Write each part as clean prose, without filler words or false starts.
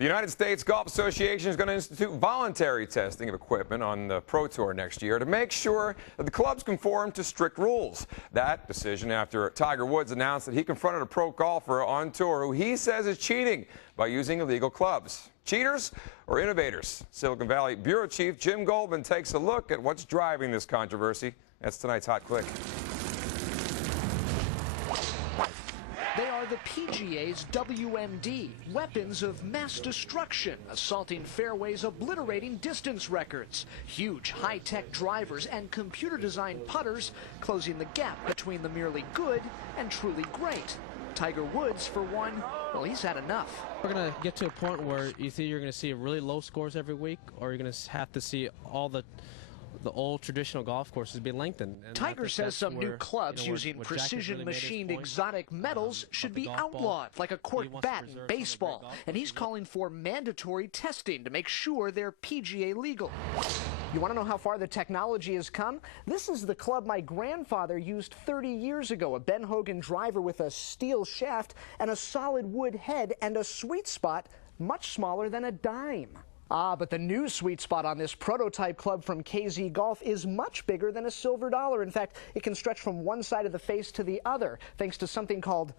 The United States Golf Association is going to institute voluntary testing of equipment on the Pro Tour next year to make sure that the clubs conform to strict rules. That decision after Tiger Woods announced that he confronted a pro golfer on tour who he says is cheating by using illegal clubs. Cheaters or innovators? Silicon Valley Bureau Chief Jim Goldman takes a look at what's driving this controversy. That's tonight's Hot Click. They are the PGA's WMD, weapons of mass destruction, assaulting fairways, obliterating distance records. Huge high-tech drivers and computer-designed putters closing the gap between the merely good and truly great. Tiger Woods, for one, well, he's had enough. We're going to get to a point where either you're going to see really low scores every week, or you're going to have to see all the old traditional golf courses be lengthened. And Tiger says some new clubs using precision-machined exotic metals should be outlawed, like a court bat in baseball. And he's calling for mandatory testing to make sure they're PGA legal. You want to know how far the technology has come? This is the club my grandfather used 30 years ago, a Ben Hogan driver with a steel shaft and a solid wood head and a sweet spot much smaller than a dime. But the new sweet spot on this prototype club from KZ Golf is much bigger than a silver dollar. In fact, it can stretch from one side of the face to the other, thanks to something called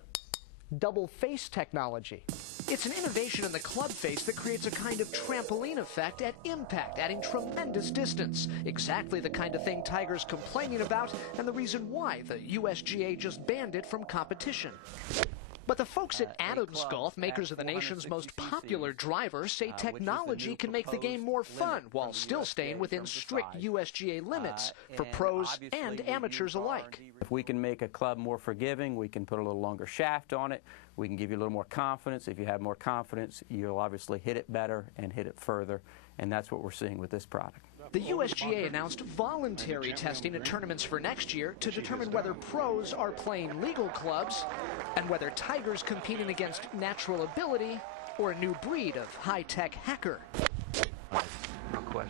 double face technology. It's an innovation in the club face that creates a kind of trampoline effect at impact, adding tremendous distance. Exactly the kind of thing Tiger's complaining about, and the reason why the USGA just banned it from competition. But the folks at Adams Golf, makers of the nation's most popular driver, say technology can make the game more fun while still staying within strict USGA limits for pros and amateurs alike. If we can make a club more forgiving, we can put a little longer shaft on it, we can give you a little more confidence. If you have more confidence, you'll obviously hit it better and hit it further, and that's what we're seeing with this product. The USGA announced voluntary testing at tournaments for next year to determine whether pros are playing legal clubs and whether Tiger's competing against natural ability or a new breed of high-tech hacker.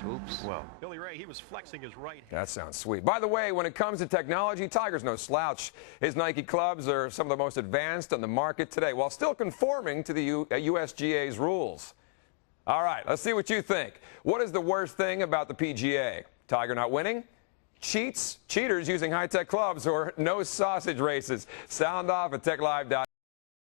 Oops. Well, Billy Ray, he was flexing his right hand. that sounds sweet. By the way, when it comes to technology, Tiger's no slouch. His Nike clubs are some of the most advanced on the market today, while still conforming to the USGA's rules. All right, let's see what you think. What is the worst thing about the PGA? Tiger not winning? Cheaters using high-tech clubs, or no sausage races? Sound off at TechLive.com.